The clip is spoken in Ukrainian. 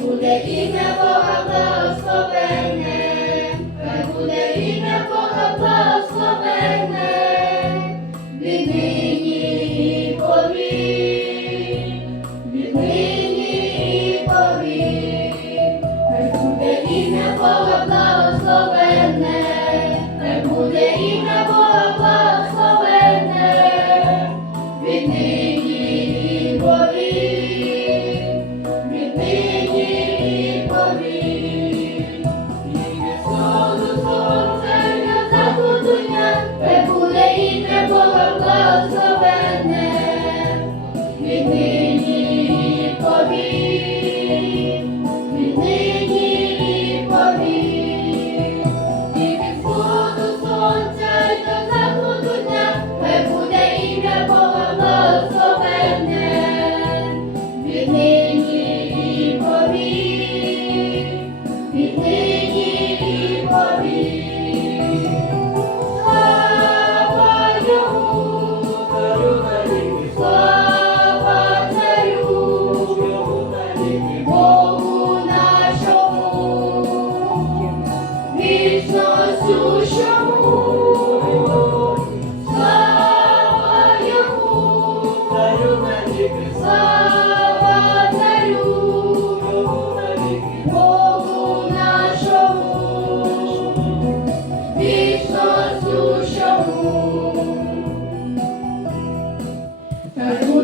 буде ім'я Бога благословенне, хай буде ім'я Бога благословенне, віднині і повік, віднині і повік, хай буде ім'я Бога благословенне, хай буде ім'я Бога благословенне, віднині і повік, віднині